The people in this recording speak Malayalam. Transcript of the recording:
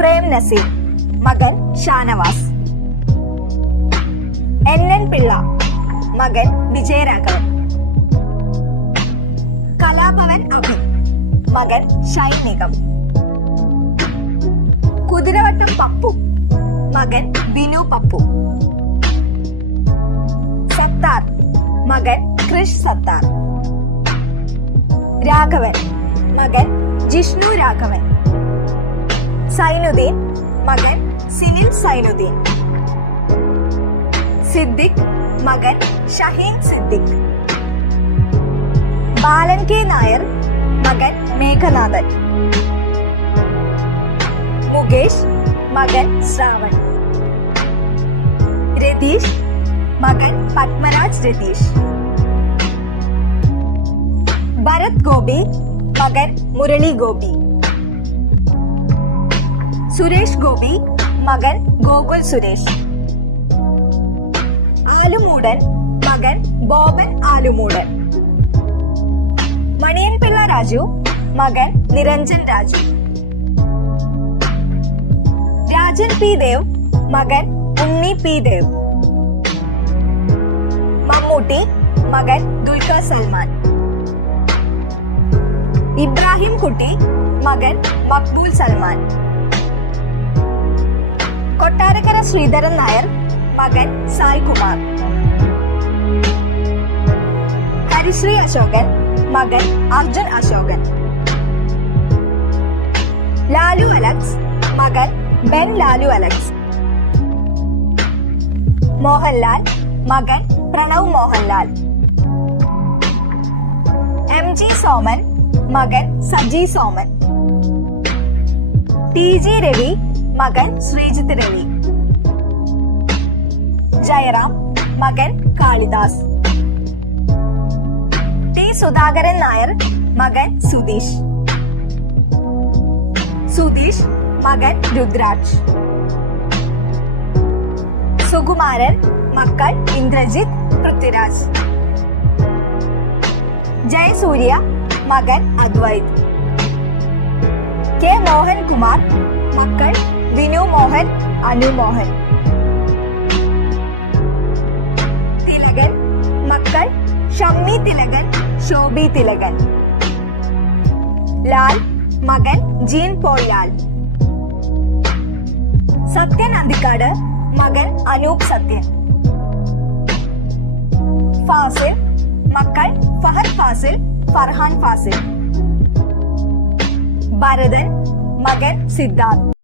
പ്രേം നസീർ, മകൻ ഷാനവാസ്. NN പിള്ള, മകൻ വിജയരാഘവൻ. കലാഭവൻ അഭി, മകൻ ഷൈൻ നിഗം. കുതിരവട്ടം പപ്പു, മകൻ ബിനു പപ്പു. സത്താർ, മകൻ ക്രിഷ് സത്താർ. രാഘവൻ, മകൻ ജിഷ്ണു രാഘവൻ. സൈനുദ്ദീൻ, മകൻ സിനിൽ സൈനുദ്ദീൻ. സിദ്ദിഖ്, മകൻ ഷഹീൻ സിദ്ദിഖ്. ബാലൻ കെ നായർ, മകൻ മേഘനാഥൻ. മുകേഷ്, മകൻ ശ്രാവൺ. രതീഷ്, മകൻ പത്മരാജ് രതീഷ്. ഭരത് ഗോപി, മകൻ മുരളി ഗോപി. സുരേഷ് ഗോപി, മകൻ ഗോകുൽ സുരേഷ്. ആലുമൂടൻ, മകൻ ബോബൻ ആലുമൂടൻ. മണിയൻ പിള്ള രാജു, മകൻ നിരഞ്ജൻ രാജു. രാജൻ പി ദേവ്, മകൻ ഉണ്ണി പി ദേവ്. മമ്മൂട്ടി, മകൻ ദുൽഖർ സൽമാൻ. ഇബ്രാഹിം കുട്ടി, മകൻ മക്ബൂൽ സൽമാൻ. കൊട്ടാരക്കര ശ്രീധരൻ നായർ, മകൻ സായ് കുമാർ. ഹരിശ്രീ അശോകൻ, മകൻ അർജുൻ അശോകൻ. ലാലു അലക്സ്, മകൻ ബെൻ ലാലു അലക്സ്. മോഹൻലാൽ, മകൻ പ്രണവ് മോഹൻലാൽ. MG സോമൻ, മകൻ സജി സോമൻ. TG രവി, മകൻ ശ്രീജിത്ത് രവി. ജയറാം, മകൻ കാളിദാസ്. T സുധാകരൻ നായർ, മകൻ സുധീഷ്. സുധീഷ്, മകൻ രുദ്രാജ്. സുകുമാരൻ, മക്കൾ ഇന്ദ്രജിത്ത്, പൃഥ്വിരാജ്. ജയസൂര്യ, മകൻ അദ്വൈത്. K മോഹൻകുമാർ, മക്കൾ വിനു മോഹൻ, അനു മോഹൻ. തിലകൻ, മക്കൾ ഷമ്മി തിലകൻ, ശോഭി തിലകൻ. ലാൽ, മകൻ ജീൻ പോൾ ലാൽ. സത്യൻ അന്തിക്കാട്, മകൻ അനൂപ് സത്യൻ. ഫാസിൽ, മക്കൾ ഫഹദ് ഫാസിൽ, ഫർഹാൻ ഫാസിൽ. ഭരതൻ, മകൻ സിദ്ധാർത്ഥ്.